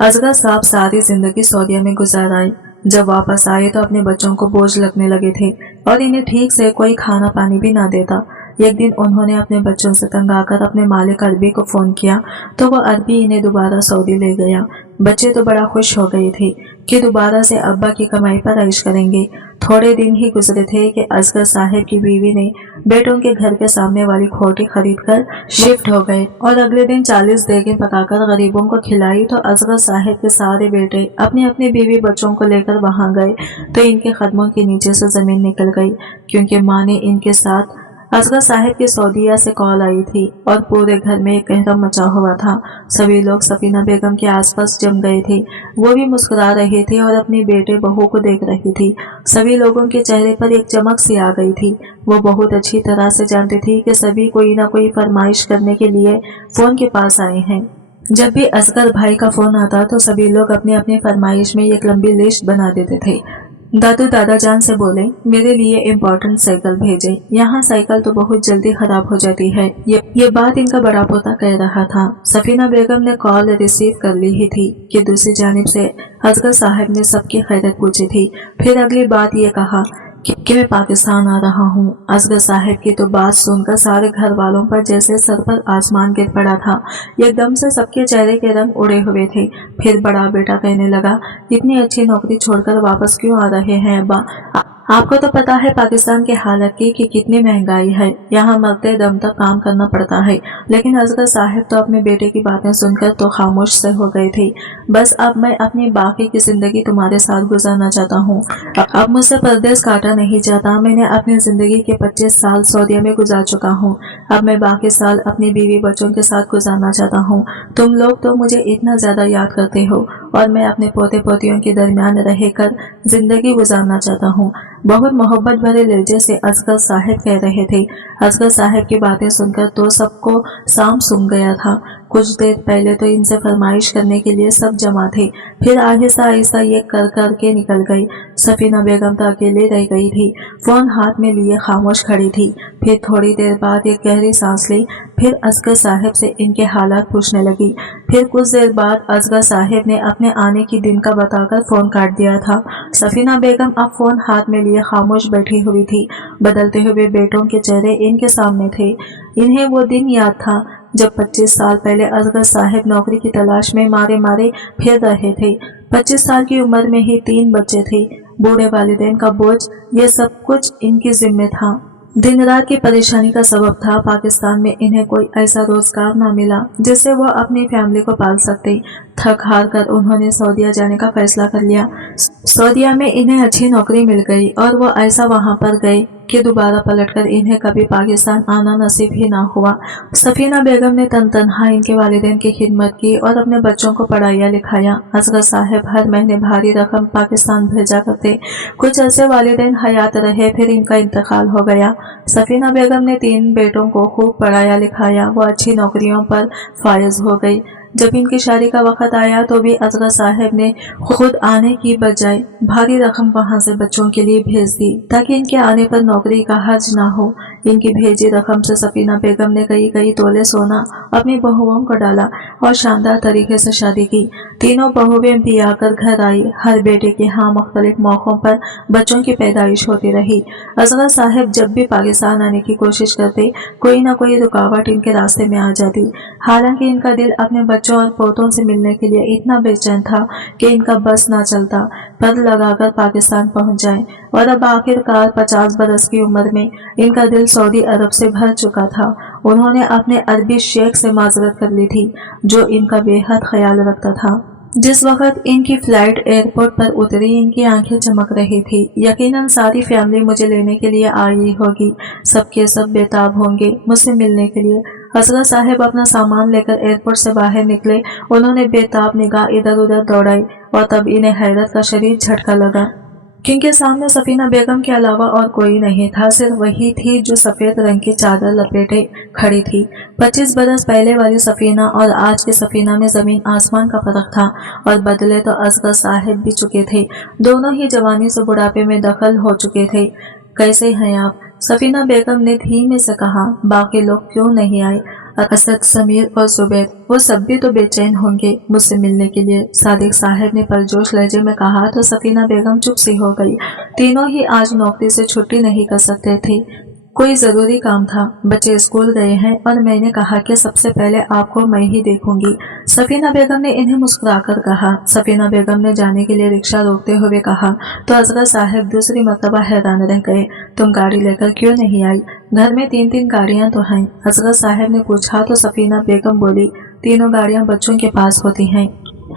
असगर साहब सारी जिंदगी सऊदीया में गुजार आए। जब वापस आए तो अपने बच्चों को बोझ लगने लगे थे और इन्हें ठीक से कोई खाना पानी भी ना देता। एक दिन उन्होंने अपने बच्चों से तंग आकर अपने मालिक अरबी को फोन किया तो वह अरबी इन्हें दोबारा सऊदी ले गया। बच्चे तो बड़ा खुश हो गए थे कि दोबारा से अब्बा की कमाई पर ऐश करेंगे। थोड़े दिन ही गुजरे थे कि असगर साहब की बीवी ने बेटों के घर के सामने वाली खोटी खरीद कर शिफ्ट हो गए और अगले दिन 40 देगें पकाकर गरीबों को खिलाई तो असगर साहब के सारे बेटे अपनी अपनी बीवी बच्चों को लेकर वहां गए तो इनके कदमों के नीचे से जमीन निकल गई, क्योंकि माँ ने इनके साथ असगर साहब की सऊदीया से कॉल आई थी और पूरे घर में एक कहरम मचा हुआ था। सभी लोग सफीना बेगम के आसपास जम गए थे। वो भी मुस्कुरा रही थी और अपनी बेटे बहू को देख रही थी। सभी लोगों के चेहरे पर एक चमक सी आ गई थी। वो बहुत अच्छी तरह से जानती थी कि सभी कोई ना कोई फरमाइश करने के लिए फोन के पास आए हैं। जब भी असगर भाई का फोन आता तो सभी लोग अपनी अपनी फरमाइश में एक लंबी लिस्ट बना देते थे। दादू दादा जान से बोले, मेरे लिए इम्पोर्टेंट साइकिल भेजे, यहाँ साइकिल तो बहुत जल्दी खराब हो जाती है। ये बात इनका बड़ा पोता कह रहा था। सफीना बेगम ने कॉल रिसीव कर ली ही थी कि दूसरी जानिब से असगर साहब ने सबकी खैरियत पूछी थी। फिर अगली बात ये कहा कि मैं पाकिस्तान आ रहा हूँ। असगर साहब की तो बात सुनकर सारे घर वालों पर जैसे सर पर आसमान गिर पड़ा था। एकदम से सबके चेहरे के रंग उड़े हुए थे। फिर बड़ा बेटा कहने लगा, इतनी अच्छी नौकरी छोड़कर वापस क्यों आ रहे हैं अब्बा? आपको तो पता है पाकिस्तान के हालत की कि कितनी महंगाई है, यहाँ मरते दम तक काम करना पड़ता है। लेकिन असगर साहब तो अपने बेटे की बातें सुनकर तो खामोश से हो गए थे। बस अब मैं अपनी बाकी की जिंदगी तुम्हारे साथ गुजारना चाहता हूँ। अब मुझसे परदेश काटा नहीं जाता। मैंने अपनी जिंदगी के 25 साल सऊदीया में गुजार चुका हूँ। अब मैं बाकी साल अपनी बीवी बच्चों के साथ गुजारना चाहता हूँ। तुम लोग तो मुझे इतना ज्यादा याद करते हो और मैं अपने पोते पोतियों के दरमियान रहकर जिंदगी गुजारना चाहता हूँ। बहुत मोहब्बत भरे लहजे से असगर साहब कह रहे थे। असगर साहब की बातें सुनकर तो सबको सांप सूंघ गया था। कुछ देर पहले तो इनसे फरमाइश करने के लिए सब जमा थे, फिर आहिस्ता आहिस्ता ये कर के निकल गई। सफीना बेगम तो अकेले रह गई थी, फोन हाथ में लिए खामोश खड़ी थी। फिर थोड़ी देर बाद एक गहरी सांस ली, फिर असगर साहब से इनके हालात पूछने लगी। फिर कुछ देर बाद असगर साहब ने अपने आने की दिन का बताकर फोन काट दिया था। सफीना बेगम अब फोन हाथ में लिए खामोश बैठी हुई थी। बदलते हुए बेटों के चेहरे इनके सामने थे। इन्हें वो दिन याद था जब 25 साल पहले असगर साहब नौकरी की तलाश में मारे मारे फिर रहे थे। 25 साल की उम्र में ही 3 बच्चे थे। बूढ़े वालिदैन का बोझ, ये सब कुछ इनकी जिम्मे था। दिन रात की परेशानी का सबब था पाकिस्तान में इन्हें कोई ऐसा रोजगार न मिला जिससे वो अपनी फैमिली को पाल सकते। थक हार कर उन्होंने सऊदीया जाने का फैसला कर लिया। सऊदीया में इन्हें अच्छी नौकरी मिल गई और वो ऐसा वहां पर गए कि दोबारा पलटकर इन्हें कभी पाकिस्तान आना नसीब ही ना हुआ। सफीना बेगम ने तनहा इनके वालिदैन की खिदमत की और अपने बच्चों को पढ़ाया लिखाया। असगर साहब हर महीने भारी रकम पाकिस्तान भेजा करते। कुछ ऐसे वालिदैन हयात रहे, फिर इनका इंतकाल हो गया। सफीना बेगम ने 3 बेटों को खूब पढ़ाया लिखाया। वो अच्छी नौकरियों पर फायज हो गई। जब इनकी शादी का वक्त आया तो भी असगर साहब ने खुद आने की बजाय भारी रकम वहां से बच्चों के लिए भेज दी ताकि इनके आने पर नौकरी का हर्ज ना हो। इनकी भेजी रकम से सफीना बेगम ने कई तोले सोना अपनी बहुओं को डाला और शानदार तरीके से शादी की। तीनों बहुएं भी आकर घर आई। हर बेटे के यहाँ मुख्तलिफ मौकों पर बच्चों की पैदाइश होती रही। असगर साहब जब भी पाकिस्तान आने की कोशिश करते, कोई ना कोई रुकावट इनके रास्ते में आ जाती। हालांकि इनका दिल अपने बच्चों और पोतों से मिलने के लिए इतना बेचैन था कि इनका बस ना चलता पर लगाकर पाकिस्तान पहुंच जाए। और अब आखिरकार 50 बरस की उम्र में इनका दिल सऊदी अरब से भर चुका था। उन्होंने अपने अरबी शेख से माजरत कर ली थी जो इनका बेहद ख्याल रखता था। जिस वक्त इनकी फ्लाइट एयरपोर्ट पर उतरी, इनकी आंखें चमक रही थी। यकीनन सारी फैमिली मुझे लेने के लिए आई होगी। सबके सब बेताब होंगे मुझसे मिलने के लिए। असगर साहब अपना सामान लेकर एयरपोर्ट से बाहर निकले। उन्होंने बेताब निगाह इधर उधर दौड़ाई और तब इन्हें हैरत का शदीद झटका लगा, क्योंकि सामने सफीना बेगम के अलावा और कोई नहीं था। सिर्फ वही थी जो सफेद रंग की चादर लपेटे खड़ी थी। 25 बरस पहले वाली सफीना और आज की सफीना में जमीन आसमान का फर्क था और बदले तो असगर साहब भी चुके थे। दोनों ही जवानी से बुढ़ापे में दखल हो चुके थे। कैसे हैं आप? सफीना बेगम ने धीमे से कहा। बाकी लोग क्यों नहीं आए? असद, समीर और जुबैर, वो सब भी तो बेचैन होंगे मुझसे मिलने के लिए, सादिक साहब ने परजोश लहजे में कहा तो सफीना बेगम चुप सी हो गई। तीनों ही आज नौकरी से छुट्टी नहीं कर सकते थे, कोई जरूरी काम था, बच्चे स्कूल गए हैं और मैंने कहा कि सबसे पहले आपको मैं ही देखूंगी। सफीना बेगम ने इन्हें मुस्कुराकर कहा। सफीना बेगम ने जाने के लिए रिक्शा रोकते हुए कहा तो असगर साहब दूसरी मर्तबा हैरान रह गए। तुम गाड़ी लेकर क्यों नहीं आई? घर में 3-3 गाड़ियां तो हैं। असगर साहब ने पूछा तो सफीना बेगम बोली, तीनों गाड़ियां बच्चों के पास होती हैं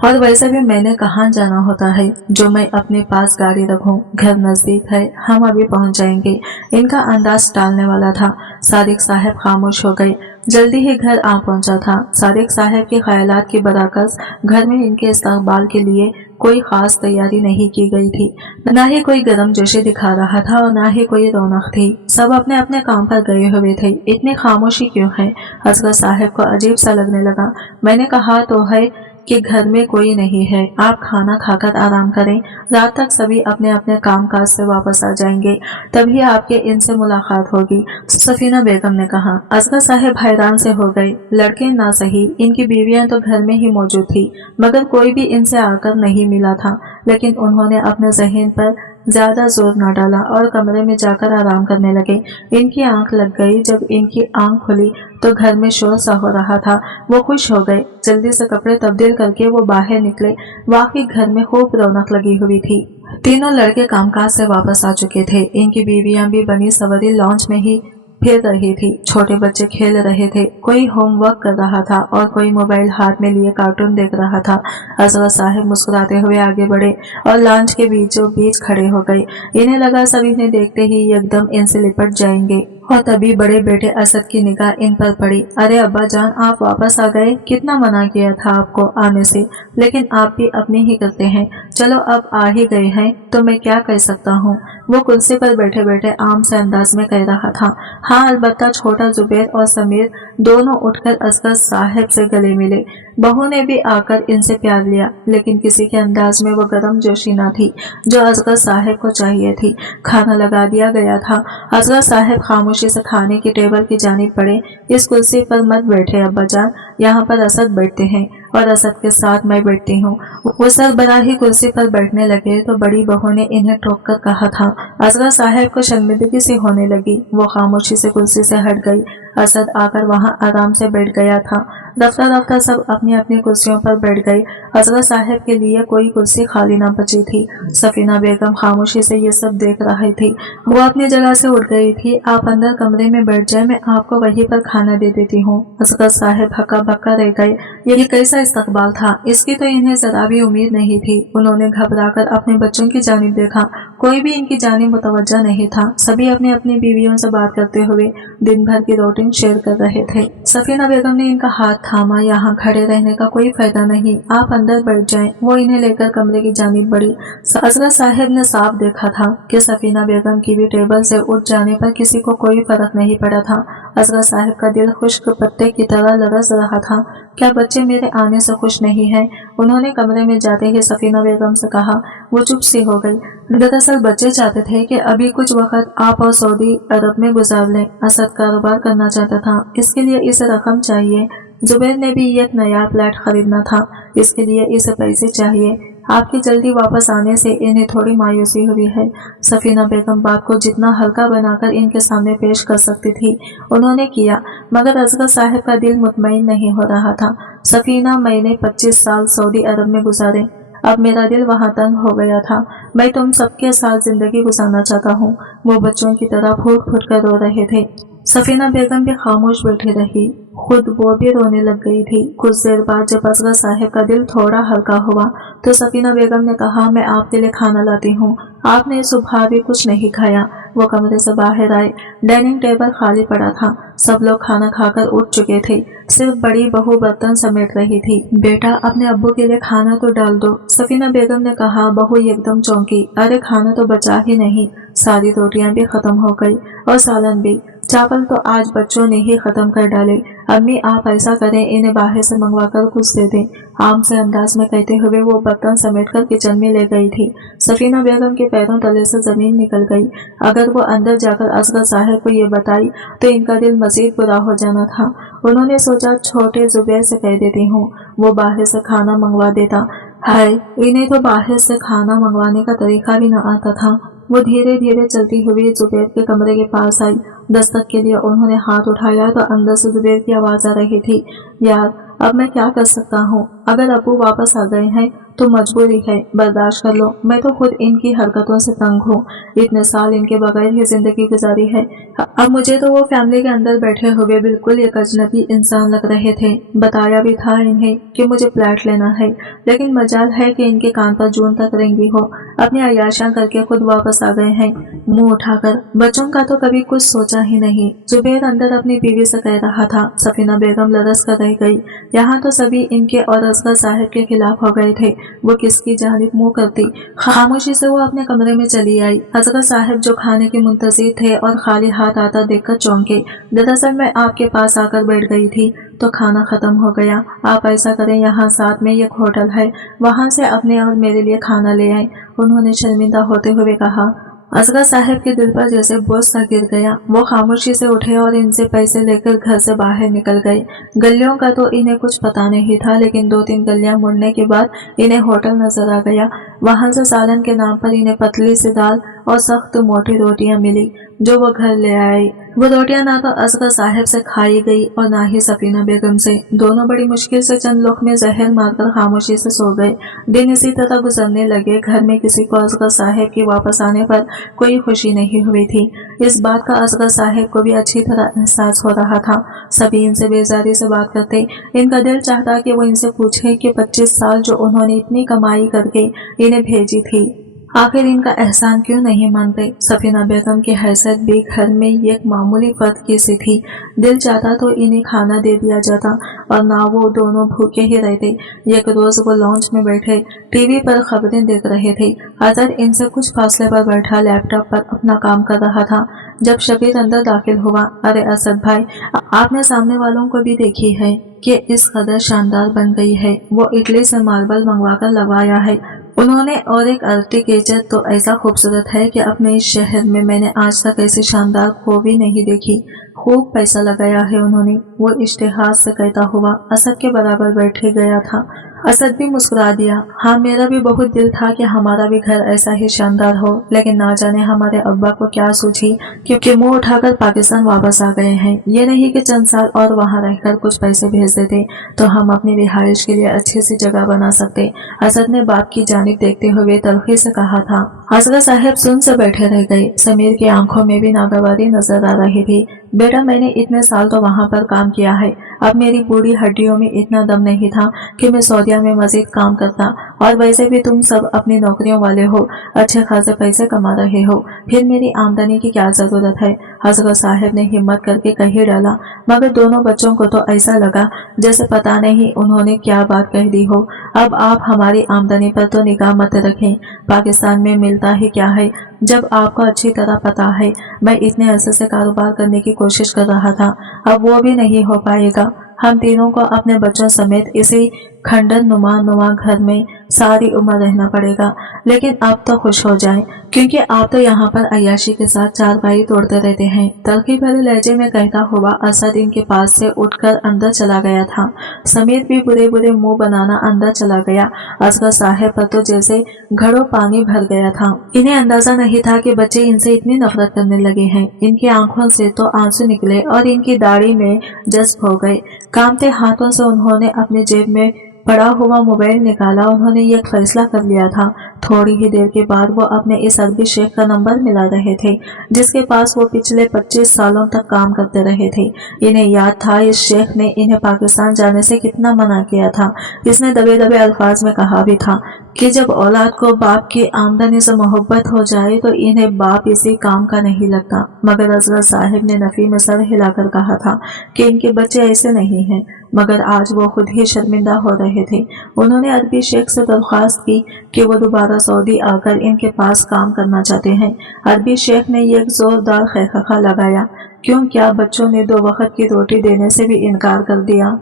और वैसे भी मैंने कहाँ जाना होता है जो मैं अपने पास गाड़ी रखूं, घर नजदीक है, हम अभी पहुंच जाएंगे। इनका अंदाज टालने वाला था। सादिक साहब खामोश हो गए। जल्दी ही घर आ पहुंचा था। सादिक साहब के ख्यालात की बरअक्स घर में इनके इस्तकबाल के लिए कोई खास तैयारी नहीं की गई थी। न ही कोई गर्मजोशी दिखा रहा था और न ही कोई रौनक थी। सब अपने अपने काम पर गए हुए थे। इतनी खामोशी क्यों है? असगर साहब को अजीब सा लगने लगा। मैंने कहा तो है कि घर में कोई नहीं है, आप खाना खाकर आराम करें, रात तक सभी अपने अपने काम काज से वापस आ जाएंगे, तभी आपके इनसे मुलाकात होगी, सफीना बेगम ने कहा। असगर साहब हैरान से हो गए। लड़के ना सही, इनकी बीवियां तो घर में ही मौजूद थी, मगर कोई भी इनसे आकर नहीं मिला था। लेकिन उन्होंने अपने ज़हन पर ज्यादा जोर न डाला और कमरे में जाकर आराम करने लगे। इनकी आंख लग गई। जब इनकी आंख खुली तो घर में शोर सा हो रहा था। वो खुश हो गए। जल्दी से कपड़े तब्दील करके वो बाहर निकले। वाकई घर में खूब रौनक लगी हुई थी। तीनों लड़के कामकाज से वापस आ चुके थे। इनकी बीवियां भी बनी सवरी लॉन्च में ही फिर रही थी। छोटे बच्चे खेल रहे थे, कोई होमवर्क कर रहा था और कोई मोबाइल हाथ में लिए कार्टून देख रहा था। असगर साहब मुस्कुराते हुए आगे बढ़े और लॉन्च के बीचों बीच खड़े हो गए। इन्हें लगा सब इन्हें देखते ही एकदम इनसे लिपट जाएंगे और तभी बड़े बेटे असद की निगाह इन पर पड़ी। अरे अब्बा जान, आप वापस आ गए, कितना मना किया था आपको आने से, लेकिन आप भी अपनी ही करते हैं। चलो अब आ ही गए हैं तो मैं क्या कह सकता हूँ, वो कुर्सी पर बैठे बैठे आम से अंदाज में कह रहा था। हाँ अलबत्ता छोटा जुबैर और समीर दोनों उठकर असगर साहब से गले मिले। बहू ने भी आकर इनसे प्यार लिया, लेकिन किसी के अंदाज में वो गर्म जोशी न थी जो असगर साहब को चाहिए थी। खाना लगा दिया गया था। असगर साहब खामोशी से खाने की टेबल की जानिब बढ़े। इस कुर्सी पर मत बैठे अब्बा जान, यहाँ पर असद बैठते हैं और असद के साथ मैं बैठती हूँ। वो सरबराही कुर्सी पर बैठने लगे तो बड़ी बहू ने इन्हें टोक कर कहा था। असगर साहब को शर्मिंदगी सी होने लगी। वो खामोशी से कुर्सी से हट गई। असद आकर वहाँ आराम से बैठ गया था। रफ्ता रफ्ता सब अपनी अपनी कुर्सियों पर बैठ गए। असगर साहब के लिए कोई कुर्सी खाली न बची थी। सफीना बेगम खामोशी से ये सब देख रही थी। वो अपनी जगह से उठ गई थी। आप अंदर कमरे में बैठ जाए, मैं आपको वहीं पर खाना दे देती हूँ। असगर साहब हक्का बक्का रह गए। ये कैसा इस्तकबाल था, इसकी तो इन्हें जरा भी उम्मीद नहीं थी। उन्होंने घबराकर अपने बच्चों की जानिब देखा। कोई भी इनकी जानिब मुतवज्जा नहीं था। सभी अपनी अपनी बीवियों से बात करते हुए दिन भर की रूटीन शेयर कर रहे थे। सफीना बेगम ने इनका हाथ थामा। यहाँ खड़े रहने का कोई फायदा नहीं, आप अंदर बैठ जाएं। वो इन्हें लेकर कमरे की जानिब बढ़ी। असगर साहब ने साफ देखा था कि सफीना बेगम की भी टेबल से उठ जाने पर किसी को कोई फर्क नहीं पड़ा था। असगर साहब का दिल खुश्क पत्ते की तरह लरस रहा था। क्या बच्चे मेरे आने से खुश नहीं हैं? उन्होंने कमरे में जाते ही सफीना बेगम से कहा। वो चुप सी हो गई। दरअसल बच्चे चाहते थे कि अभी कुछ वक्त आप और सऊदी अरब में गुजार लें। असद कारोबार करना चाहता था, इसके लिए इसे रकम चाहिए। जुबैर ने भी एक नया फ्लैट खरीदना था, इसके लिए इसे पैसे चाहिए। आपके जल्दी वापस आने से इन्हें थोड़ी मायूसी हुई है। सफीना बेगम बात को जितना हल्का बनाकर इनके सामने पेश कर सकती थी उन्होंने किया, मगर असगर साहब का दिल मुतमईन नहीं हो रहा था। सफीना, मैंने 25 साल सऊदी अरब में गुजारे, अब मेरा दिल वहाँ तंग हो गया था। मैं तुम सबके साथ जिंदगी गुजारना चाहता हूँ। वो बच्चों की तरह फूट फूट कर रो रहे थे। सफीना बेगम भी खामोश बैठी रही। खुद वो भी रोने लग गई थी। कुछ देर बाद जब असगर साहब का दिल थोड़ा हल्का हुआ तो सफीना बेगम ने कहा, मैं आपके लिए खाना लाती हूँ। आपने सुबह भी कुछ नहीं खाया। वो कमरे से बाहर आए। डाइनिंग टेबल खाली पड़ा था। सब लोग खाना खाकर उठ चुके थे। सिर्फ बड़ी बहू बर्तन समेट रही थी। बेटा, अपने अब्बू के लिए खाना तो डाल दो, सफीना बेगम ने कहा। बहू एकदम चौंकी। अरे खाना तो बचा ही नहीं, सारी रोटियां भी खत्म हो गई और सालन भी। चावल तो आज बच्चों ने ही खत्म कर डाले। अम्मी आप ऐसा करें, इन्हें बाहर से मंगवा कर कुछ दे दें, आम से अंदाज में कहते हुए वो बर्तन समेटकर किचन में ले गई थी। सफीना बेगम के पैरों तले से जमीन निकल गई। अगर वो अंदर जाकर असगर साहब को ये बताई तो इनका दिल मजीद बुरा हो जाना था। उन्होंने सोचा छोटे जुबैर से कह देती हूँ, वो बाहर से खाना मंगवा देता। हाय, इन्हें तो बाहर से खाना मंगवाने का तरीका भी न आता था। वो धीरे धीरे चलती हुई जुबैर के कमरे के पास आई। दस्तक के लिए उन्होंने हाथ उठाया तो अंदर से जुबैर की आवाज आ रही थी, यार अब मैं क्या कर सकता हूँ, अगर अबू वापस आ गए हैं तो मजबूरी है, बर्दाश्त कर लो, मैं तो खुद इनकी हरकतों से तंग हूँ, इतने साल इनके बगैर ही जिंदगी गुजारी है। अब मुझे तो वो फैमिली के अंदर बैठे हुए बिल्कुल एक अजनबी इंसान लग रहे थे। बताया भी था इन्हें कि मुझे फ्लैट लेना है, लेकिन मजाल है कि इनके कान पर जून तक रेंगी हो, अपनी अयाशां करके खुद वापस आ गए हैं। मुंह उठाकर, बच्चों का तो कभी कुछ सोचा ही नहीं, जुबैर अंदर अपनी बीवी से कह रहा था। सफीना बेगम लरस कर रह गई। यहाँ तो सभी इनके और असगर साहब के खिलाफ हो गए थे। वो किसकी जानिब मुंह करती। खामोशी से वो अपने कमरे में चली आई। असगर साहब जो खाने के मुंतजिर थे और खाली हाथ आता देखकर चौंके। दरअसल मैं आपके पास आकर बैठ गई थी तो खाना खत्म हो गया। आप ऐसा करें, यहाँ साथ में एक होटल है, वहाँ से अपने और मेरे लिए खाना ले आए, उन्होंने शर्मिंदा होते हुए कहा। असगर साहब के दिल पर जैसे बोझ सा गिर गया। वो खामोशी से उठे और इनसे पैसे लेकर घर से बाहर निकल गए। गलियों का तो इन्हें कुछ पता नहीं था, लेकिन 2-3 गलियां मुड़ने के बाद इन्हें होटल नजर आ गया। वहां से सालन के नाम पर इन्हें पतली सी दाल और सख्त मोटी रोटियां मिली, जो वो घर ले आए। वो रोटियां ना तो असगर साहब से खाई गई और ना ही सफीना बेगम से। दोनों बड़ी मुश्किल से चंद लोग में जहर मारकर खामोशी से सो गए। दिन इसी तरह गुजरने लगे। घर में किसी को असगर साहब के वापस आने पर कोई खुशी नहीं हुई थी। इस बात का असगर साहब को भी अच्छी तरह एहसास हो रहा था। सभी इनसे बेजारी से बात करते। इनका दिल चाहता कि वो इनसे पूछे कि 25 साल जो उन्होंने इतनी कमाई करके इन्हें भेजी थी, आखिर इनका एहसान क्यों नहीं मानते। सफीना बेगम की हैसियत भी घर में एक मामूली पद की सी थी। दिल चाहता तो इन्हें खाना दे दिया जाता और ना वो दोनों भूखे ही रहते। एक रोज वो लॉन्च में बैठे टीवी पर खबरें देख रहे थे। अजहर इनसे कुछ फासले पर बैठा लैपटॉप पर अपना काम कर रहा था। जब शबीर अंदर दाखिल हुआ, अरे असद भाई, आपने सामने वालों को भी देखी है कि इस कदर शानदार बन गई है। वो इटली से मार्बल मंगवा कर लगवाया है उन्होंने, और एक आर्किटेक्चर तो ऐसा खूबसूरत है कि अपने इस शहर में मैंने आज तक ऐसी शानदार खूबी नहीं देखी। खूब पैसा लगाया है उन्होंने, वो इश्तिहार से कहता हुआ असद के बराबर बैठे गया था। असद भी मुस्कुरा दिया। हाँ, मेरा भी बहुत दिल था कि हमारा भी घर ऐसा ही शानदार हो, लेकिन ना जाने हमारे अब्बा को क्या सूझी, क्योंकि मुंह उठाकर पाकिस्तान वापस आ गए हैं। ये नहीं कि चंद साल और वहाँ रहकर कुछ पैसे भेज देते तो हम अपनी रिहाइश के लिए अच्छी सी जगह बना सकते। असद ने बाप की जानिब देखते हुए तलखी से कहा था। असगर साहब सुन से बैठे रह गए। समीर की आंखों में भी नागवारी नजर आ रही थी। बेटा, मैंने इतने साल तो वहाँ पर काम किया है, अब मेरी बूढ़ी हड्डियों में इतना दम नहीं था कि मैं सऊदीया में मजीद काम करता, और वैसे भी तुम सब अपनी नौकरियों वाले हो, अच्छे खासे पैसे कमा रहे हो, फिर मेरी आमदनी की क्या जरूरत है। असगर साहब ने हिम्मत करके कह ही डाला, मगर दोनों बच्चों को तो ऐसा लगा जैसे पता नहीं उन्होंने क्या बात कह दी हो। अब आप हमारी आमदनी पर तो निगाह मत रखें, पाकिस्तान में मिलता ही क्या है, जब आपको अच्छी तरह पता है। मैं इतने अरसे से कारोबार करने की कोशिश कर रहा था, अब वो भी नहीं हो पाएगा। हम तीनों को अपने बच्चों समेत इसी खंडर नुमा घर में सारी उम्र रहना पड़ेगा, लेकिन आप तो खुश हो जाएं, क्योंकि आप तो यहाँ पर अय्याशी के साथ चारपाई तोड़ते रहते हैं। तलखी भरे लहजे में कहता हुआ असद इनके पास से उठकर अंदर चला गया था। समीर भी बुरे बुरे मुंह बनाना अंदर चला गया। असगर साहब पर तो जैसे घड़ों पानी भर गया था। इन्हें अंदाजा नहीं था कि बच्चे इनसे इतनी नफरत करने लगे हैं। इनकी आंखों से तो आंसू निकले और इनकी दाढ़ी में जज्ब हो गए। कांपते हाथों से उन्होंने अपनी जेब में पड़ा हुआ मोबाइल निकाला। उन्होंने ये फैसला कर लिया था। थोड़ी ही देर के बाद वो अपने इस अरबी शेख का नंबर मिला रहे थे, जिसके पास वो पिछले 25 सालों तक काम करते रहे थे। इन्हें याद था इस शेख ने इन्हें पाकिस्तान जाने से कितना मना किया था। इसने दबे दबे अल्फाज में कहा भी था कि जब औलाद को बाप की आमदनी से मोहब्बत हो जाए तो इन्हें बाप इसी काम का नहीं लगता। मगर असगर साहब ने नफी में सर हिलाकर कहा था कि इनके बच्चे ऐसे नहीं हैं। मगर आज वो खुद ही शर्मिंदा हो रहे थे। उन्होंने अरबी शेख से दरख्वास्त की कि वो दोबारा सऊदी आकर इनके पास काम करना चाहते हैं। अरबी शेख ने एक जोरदार खैखा लगाया। क्यों क्या बच्चों ने 2 वक्त की रोटी देने से भी इनकार कर दिया।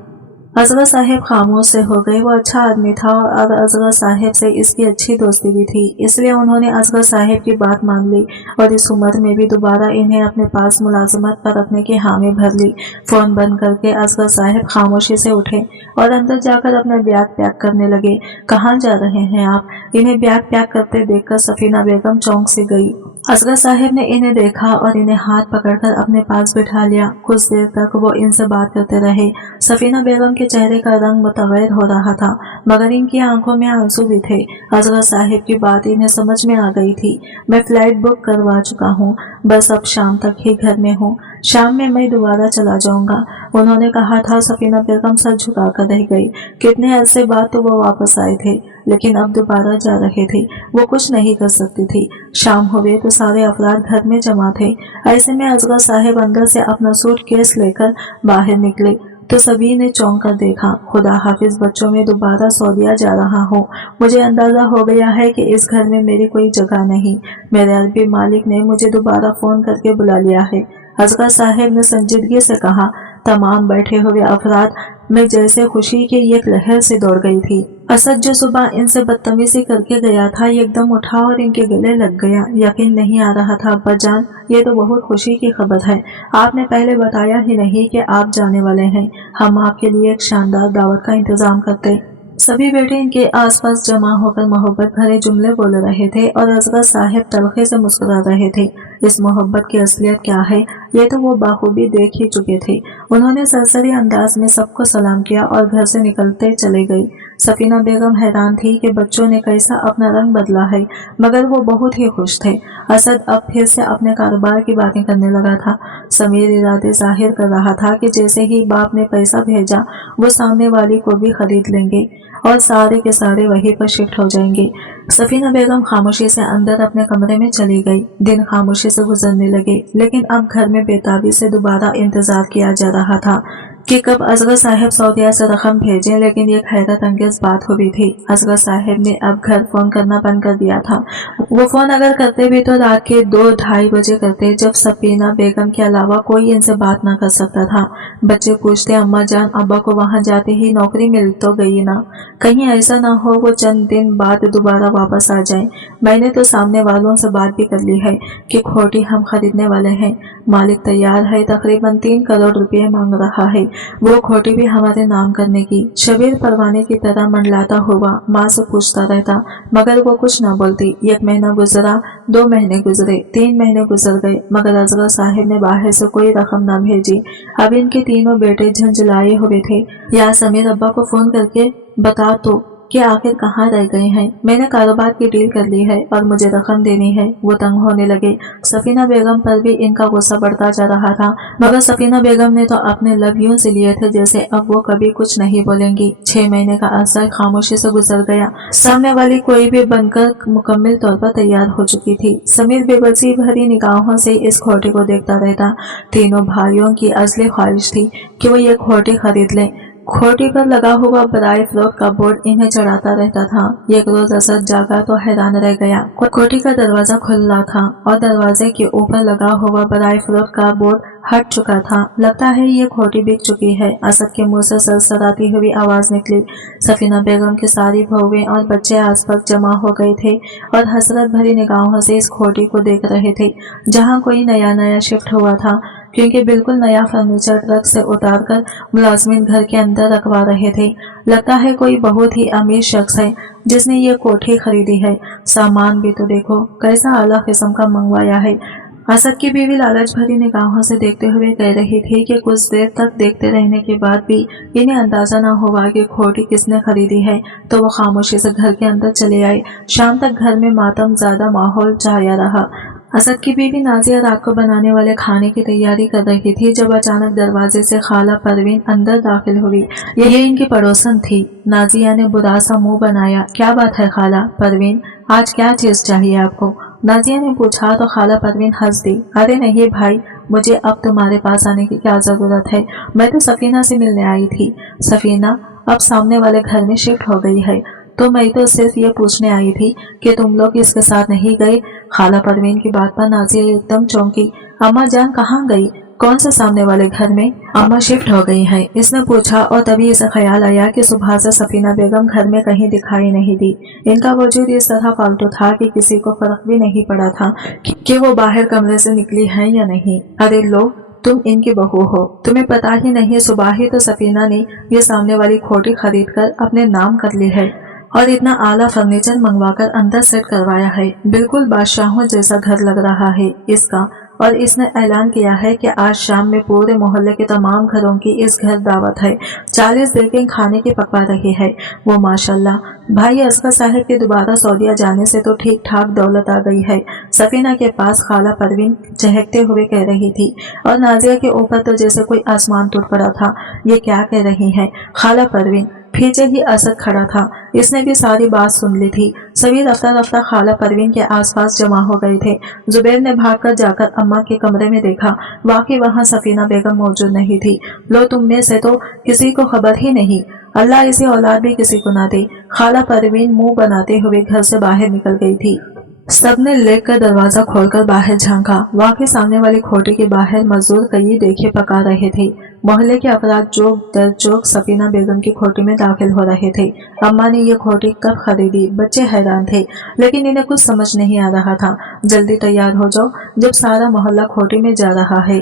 असगर साहब खामोश से हो गए। वो अच्छा आदमी था और असगर साहब से इसकी अच्छी दोस्ती भी थी, इसलिए उन्होंने असगर साहब की बात मान ली और इस उम्र में भी दोबारा इन्हें अपने पास मुलाजमत पर रखने की हामी भर ली। फोन बंद करके असगर साहब खामोशी से उठे और अंदर जाकर अपना बैग पैक करने लगे। कहाँ जा रहे हैं आप? इन्हें बैग पैक करते देखकर सफीना बेगम चौंक से गई। असगर साहब ने इन्हें देखा और इन्हें हाथ पकड़कर अपने पास बिठा लिया। कुछ देर तक वो इनसे बात करते रहे। सफीना बेगम के चेहरे का रंग मुतगैर हो रहा था, मगर इनकी आंखों में आंसू भी थे। असगर साहब की बात इन्हें समझ में आ गई थी। मैं फ्लाइट बुक करवा चुका हूँ, बस अब शाम तक ही घर में हूँ। शाम में मैं दोबारा चला जाऊंगा, उन्होंने कहा था। सफीना बेगम सर झुकाकर रह गई। कितने अरसे बाद तो वो वापस आए थे, लेकिन अब दोबारा जा रहे थे। वो कुछ नहीं कर सकती थी। शाम हुए तो सारे अफराद घर में जमा थे। ऐसे में असगर साहब अंदर से अपना सूटकेस लेकर बाहर निकले तो सभी ने चौंक कर देखा। खुदा हाफिज, बच्चों में दोबारा सऊदीया जा रहा हूँ। मुझे अंदाजा हो गया है कि इस घर में मेरी कोई जगह नहीं। मेरे अरबी मालिक ने मुझे दोबारा फोन करके बुला लिया है। असगर साहब ने संजीदगी से कहा। तमाम बैठे हुए अफराद में जैसे खुशी की एक लहर से दौड़ गई थी। असद जो सुबह इनसे बदतमीजी करके गया था, एकदम उठा और इनके गले लग गया। यकीन नहीं आ रहा था। अब्बाजान, ये तो बहुत खुशी की खबर है। आपने पहले बताया ही नहीं कि आप जाने वाले हैं। हम आपके लिए एक शानदार दावत का इंतजाम करते। सभी बेटे इनके आसपास जमा होकर मोहब्बत भरे जुमले बोल रहे थे और असगर साहब तलखे से मुस्कुरा रहे थे। इस मोहब्बत की असलियत क्या है, ये तो वो बाखूबी देख ही चुके थे। उन्होंने सरसरी अंदाज में सबको सलाम किया और घर से निकलते चले गई। सफीना बेगम हैरान थी कि बच्चों ने कैसा अपना रंग बदला है, मगर वो बहुत ही खुश थे। असद अब फिर से अपने कारोबार की बातें करने लगा था। समीर इरादे जाहिर कर रहा था कि जैसे ही बाप ने पैसा भेजा, वो सामने वाली को भी खरीद लेंगे और सारे के सारे वहीं पर शिफ्ट हो जाएंगे। सफीना बेगम खामोशी से अंदर अपने कमरे में चली गई। दिन खामोशी से गुजरने लगे, लेकिन अब घर में बेताबी से दोबारा इंतजार किया जा रहा था कि कब असगर साहब सऊदीया से रकम भेजें। लेकिन एक हैरत अंगेज बात हुई थी। असगर साहब ने अब घर फोन करना बंद कर दिया था। वो फोन अगर करते भी तो रात के 2-2:30 बजे करते, जब सफीना बेगम के अलावा कोई इनसे बात ना कर सकता था। बच्चे पूछते, अम्मा जान, अब्बा को वहाँ जाते ही नौकरी मिल तो गई ना? कहीं ऐसा ना हो वो चंद दिन बाद दोबारा वापस आ जाए। मैंने तो सामने वालों से बात भी कर ली है कि खोटी हम खरीदने वाले हैं। मालिक तैयार है, तकरीबन 3 करोड़ रुपए मांग रहा है, वो खोटी भी हमारे नाम करने की। शबीर परवाने की तरह मंडलाता हुआ माँ से पूछता रहता, मगर वो कुछ ना बोलती। 1 महीना गुजरा, 2 महीने गुजरे, 3 महीने गुजर गए, मगर असगर साहब ने बाहर से कोई रकम ना भेजी। अब इनके तीनों बेटे झंझलाए हुए थे। या समीर, अब्बा को फोन करके बता तो कि आखिर कहाँ रह गए हैं। मैंने कारोबार की डील कर ली है और मुझे रकम देनी है। वो तंग होने लगे। सफीना बेगम पर भी इनका गुस्सा बढ़ता जा रहा था, मगर सफीना बेगम ने तो अपने लब यूं से लिए थे जैसे अब वो कभी कुछ नहीं बोलेंगी। 6 महीने का अरसा खामोशी से गुजर गया। सामने वाली कोई भी बनकर मुकम्मल तौर पर तैयार हो चुकी थी। समीर बेबसी भरी निगाहों से इस खोटी को देखता रहता। तीनों भाइयों की असली ख्वाहिश थी कि वो ये खोटी खरीद लें। खोटी पर लगा हुआ बराए फरोख्त का बोर्ड इन्हें चढ़ाता रहता था। एक रोज असद जागा तो हैरान रह गया। कोठी का दरवाजा खुला था और दरवाजे के ऊपर लगा हुआ बराए फरोख्त का बोर्ड हट चुका था। लगता है ये खोटी बिक चुकी है। असद के मुंह से सरसराती हुई आवाज निकली। सफीना बेगम की सारी बहुएं और बच्चे आसपास जमा हो गए थे और हसरत भरी निगाहों से इस खोटी को देख रहे थे, जहाँ कोई नया नया शिफ्ट हुआ था, क्योंकि बिल्कुल नया फर्नीचर ट्रक से उतारकर मुलाजमीन घर के अंदर रखवा रहे थे। लगता है कोई बहुत ही अमीर शख्स है जिसने ये कोठी खरीदी है। सामान भी तो देखो कैसा आला किस्म का मंगवाया है। असद की बीवी लालच भरी निगाहों से देखते हुए कह रही थी कि कुछ देर तक देखते रहने के बाद भी इन्हें अंदाजा न हुआ कि खोटी किसने खरीदी है, तो वो खामोशी से घर के अंदर चले आए। शाम तक घर में मातम ज्यादा माहौल छाया रहा। असद की बीवी नाजिया रात को बनाने वाले खाने की तैयारी कर रही थी, जब अचानक दरवाजे से खाला परवीन अंदर दाखिल हुई। ये इनकी पड़ोसन थी। नाजिया ने बुरा सा मुंह बनाया। क्या बात है खाला परवीन, आज क्या चीज चाहिए आपको? नाजिया ने पूछा तो खाला परवीन हंस दी। अरे नहीं भाई, मुझे अब तुम्हारे पास आने की क्या जरूरत है, मैं तो सफीना से मिलने आई थी। सफीना अब सामने वाले घर में शिफ्ट हो गई है, तो मैं तो सिर्फ ये पूछने आई थी कि तुम लोग इसके साथ नहीं गए। खाला परवीन की बात पर नाजिया एकदम चौंकी। अम्मा जान कहाँ गई? कौन से सामने वाले घर में अम्मा शिफ्ट हो गई हैं? इसने पूछा और तभी इसे ख्याल आया कि सुबह से सफीना बेगम घर में कहीं दिखाई नहीं दी। इनका वजूद इस तरह फालतू था कि किसी को फर्क भी नहीं पड़ा था कि वो बाहर कमरे से निकली हैं या नहीं। अरे लो, तुम इनकी बहू हो, तुम्हें पता ही नहीं सुबह ही तो सफीना ने ये सामने वाली खोटी खरीद कर अपने नाम कर ली है और इतना आला फर्नीचर मंगवाकर अंदर सेट करवाया है। बिल्कुल बादशाहों जैसा घर लग रहा है इसका। और इसने ऐलान किया है कि आज शाम में पूरे मोहल्ले के तमाम घरों की इस घर दावत है। 40 दिन के खाने की पकवा रही है वो माशाल्लाह। भाई असगर साहब के दोबारा सऊदीया जाने से तो ठीक ठाक दौलत आ गई है, सफीना के पास खाला परवीन चहकते हुए कह रही थी। और नाजिया के ऊपर तो जैसे कोई आसमान टूट पड़ा था। ये क्या कह रही है खाला परवीन? पीछे ही असद खड़ा था, इसने भी सारी बात सुन ली थी। सभी रफ्ता रफ्ता खाला परवीन के आसपास जमा हो गए थे। जुबैर ने भागकर जाकर अम्मा के कमरे में देखा, वाकई वहां सफीना बेगम मौजूद नहीं थी। लो, तुम में से तो किसी को खबर ही नहीं, अल्लाह इसे औलाद भी किसी को ना दे। खाला परवीन मुंह बनाते हुए घर से बाहर निकल गई थी। सबने लेट कर दरवाजा खोलकर बाहर झांका। वाकई सामने वाली खोटी के बाहर मजदूर कई देखे पका रहे थे। मोहल्ले के अफराद चौक दर चौक सफीना बेगम की खोटी में दाखिल हो रहे थे। अम्मा ने ये खोटी कब खरीदी? बच्चे हैरान थे, लेकिन इन्हें कुछ समझ नहीं आ रहा था। जल्दी तैयार हो जाओ, जब सारा मोहल्ला खोटी में जा रहा है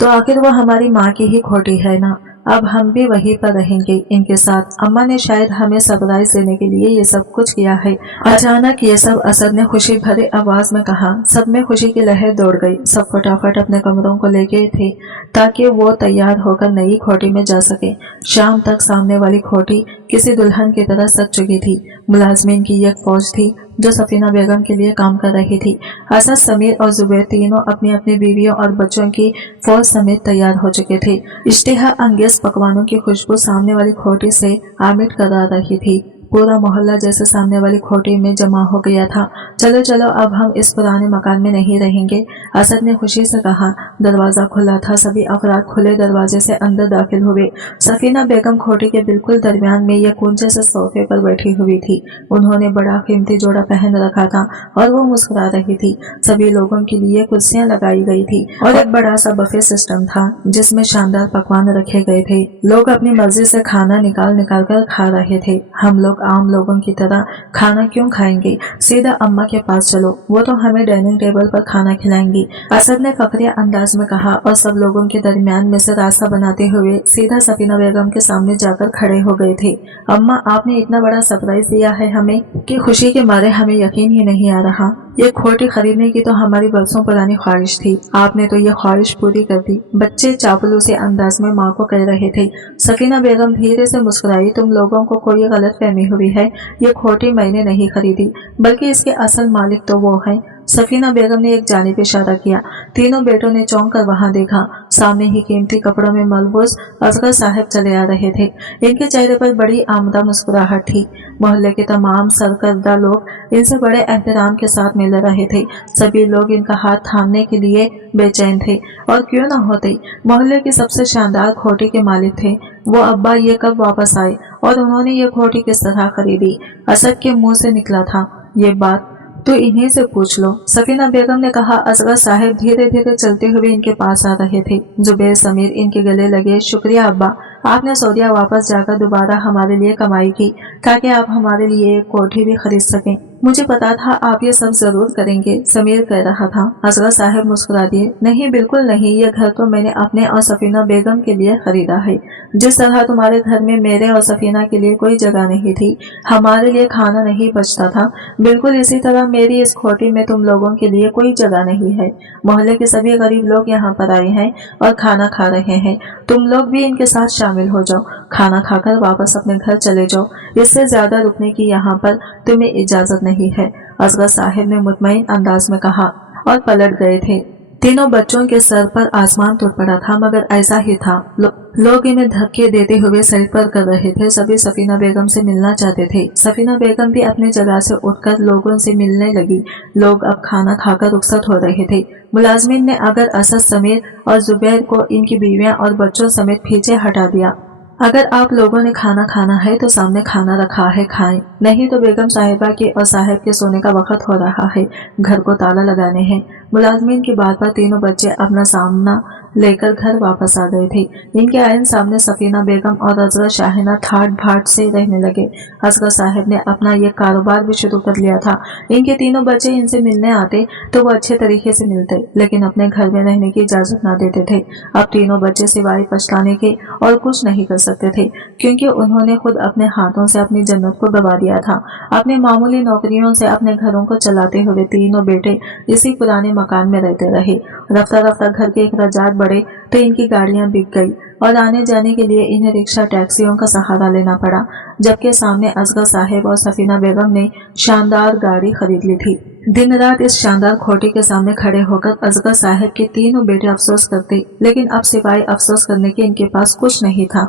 तो आखिर वो हमारी माँ की ही खोटी है ना। अब हम भी वहीं पर रहेंगे इनके साथ। अम्मा ने शायद हमें सरप्राइज देने के लिए ये सब कुछ किया है। अचानक ये सब असद ने खुशी भरे आवाज में कहा। सब में खुशी की लहर दौड़ गई। सब फटाफट अपने कमरों को ले गए थे ताकि वो तैयार होकर नई खोटी में जा सके। शाम तक सामने वाली खोटी किसी दुल्हन की तरह सज चुकी थी। मुलाजमीन की एक फौज थी जो सफीना बेगम के लिए काम कर रही थी। असद, समीर और जुबैर तीनों अपनी अपनी बीवियों और बच्चों की फौज समेत तैयार हो चुके थे। इश्तिहा अंगेज पकवानों की खुशबू सामने वाली खोटी से आमिर करा रही थी। पूरा मोहल्ला जैसे सामने वाली खोटी में जमा हो गया था। चलो चलो, अब हम इस पुराने मकान में नहीं रहेंगे, असद ने खुशी से कहा। दरवाजा खुला था। सभी अफराद खुले दरवाजे से अंदर दाखिल हुए। सफीना बेगम खोटी के बिल्कुल दरमियान में एक ऊंचे से सोफे पर बैठी हुई थी। उन्होंने बड़ा कीमती जोड़ा पहन रखा था और वो मुस्कुरा रही थी। सभी लोगों के लिए कुर्सियां लगाई गई थी और एक बड़ा सा बफे सिस्टम था जिसमें शानदार पकवान रखे गए थे। लोग अपनी मर्जी से खाना निकाल निकाल कर खा रहे थे। हम लोग आम लोगों की तरह खाना क्यों खाएंगे? सीधा अम्मा के पास चलो, वो तो हमें डाइनिंग टेबल पर खाना खिलाएंगी, असद ने फकरिया अंदाज में कहा और सब लोगों के दरमियान में से रास्ता बनाते हुए सीधा सफीना बेगम के सामने जाकर खड़े हो गए थे। अम्मा, आपने इतना बड़ा सरप्राइज दिया है हमें कि खुशी के मारे हमें यकीन ही नहीं आ रहा। ये खोटी खरीदने की तो हमारी बरसों पुरानी ख्वाहिश थी, आपने तो ये ख्वाहिश पूरी कर दी, बच्चे चापलूसी अंदाज में माँ को कह रहे थे। सफीना बेगम धीरे से मुस्कुराई। तुम लोगों को कोई गलत फहमी हुई है, ये खोटी मैंने नहीं खरीदी, बल्कि इसके असल मालिक तो वो है। सफीना बेगम ने एक जानिब इशारा किया। तीनों बेटों ने चौंक कर वहां देखा। सामने ही कीमती कपड़ों में मलबूस असगर साहब चले आ रहे थे। इनके चेहरे पर बड़ी आमदा मुस्कुराहट थी। मोहल्ले के तमाम सरकर्दा लोग इनसे बड़े एहतराम के साथ मिल रहे थे। सभी लोग इनका हाथ थामने के लिए बेचैन थे, और क्यों न होते, मोहल्ले की सबसे शानदार खोटी के मालिक थे वो। अब्बा, ये कब वापस आए और उन्होंने ये खोटी किस तरह खरीदी? असद के मुंह से निकला था ये बात तो इन्हीं से पूछ लो, सफीना बेगम ने कहा। असगर साहब धीरे धीरे चलते हुए इनके पास आ रहे थे। जुबैर, समीर इनके गले लगे। शुक्रिया अब्बा, आपने सऊदीया वापस जाकर दोबारा हमारे लिए कमाई की ताकि आप हमारे लिए एक कोठी भी खरीद सकें। मुझे पता था आप ये सब जरूर करेंगे, समीर कह रहा था। असगर साहब मुस्कुरा दिए। नहीं, बिल्कुल नहीं, ये घर तो मैंने अपने और सफीना बेगम के लिए खरीदा है। जिस तरह तुम्हारे घर में मेरे और सफीना के लिए कोई जगह नहीं थी, हमारे लिए खाना नहीं बचता था, बिल्कुल इसी तरह मेरी इस खोटी में तुम लोगों के लिए कोई जगह नहीं है। मोहल्ले के सभी गरीब लोग यहाँ पर आए हैं और खाना खा रहे हैं। तुम लोग भी इनके साथ शामिल हो जाओ, खाना खाकर वापस अपने घर चले जाओ। इससे ज्यादा रुकने की यहाँ पर तुम्हें इजाजत नहीं है, असगर साहब ने मुतमईन अंदाज में कहा और पलट गए थे। तीनों बच्चों के सर पर आसमान टूट पड़ा था, मगर ऐसा ही था। लोग इन्हें धक्के देते हुए सर पर कर रहे थे। सभी सफीना बेगम से मिलना चाहते थे। सफीना बेगम भी अपनी जगह से उठकर लोगों से मिलने लगी। लोग अब खाना खाकर रुखसत हो रहे थे। मुलाजमीन ने अगर असद, समीर और जुबैर को इनकी बीवियां और बच्चों समेत पीछे हटा दिया। अगर आप लोगों ने खाना खाना है तो सामने खाना रखा है, खाएं, नहीं तो बेगम साहिबा के और साहब के सोने का वक्त हो रहा है, घर को ताला लगाने हैं। मुलाजमीन की बात पर तीनों बच्चे अपना सामना लेकर घर वापस आ गए थे। इनके आयन सामने सफीना बेगम और असगर शाहिना ठाट भाट से रहने लगे। असगर साहब ने अपना ये कारोबार भी शुरू कर लिया था। इनके तीनों बच्चे इनसे मिलने आते तो वो अच्छे तरीके से मिलते, लेकिन अपने घर में रहने की इजाजत ना देते थे। अब तीनों बच्चे सिवाय पछताने के और कुछ नहीं कर सकते थे, क्योंकि उन्होंने खुद अपने हाथों से अपनी जन्नत को दबा दिया था। अपने मामूली नौकरियों से अपने घरों को चलाते हुए तीनों बेटे इसी पुराने मकान में रहते रहे। रफ्ता रफ्ता घर के अखराजात बढ़े तो इनकी गाड़ियां बिक गई और आने जाने के लिए इन्हें रिक्शा टैक्सियों का सहारा लेना पड़ा, जबकि सामने असगर साहिब और सफीना बेगम ने शानदार गाड़ी खरीद ली थी। दिन रात इस शानदार खोटी के सामने खड़े होकर असगर साहिब के तीनों बेटे अफसोस करते, लेकिन अब सिवाय अफसोस करने के इनके पास कुछ नहीं था।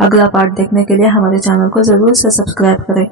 अगला पार्ट देखने के लिए हमारे चैनल को जरूर से सब्सक्राइब करें।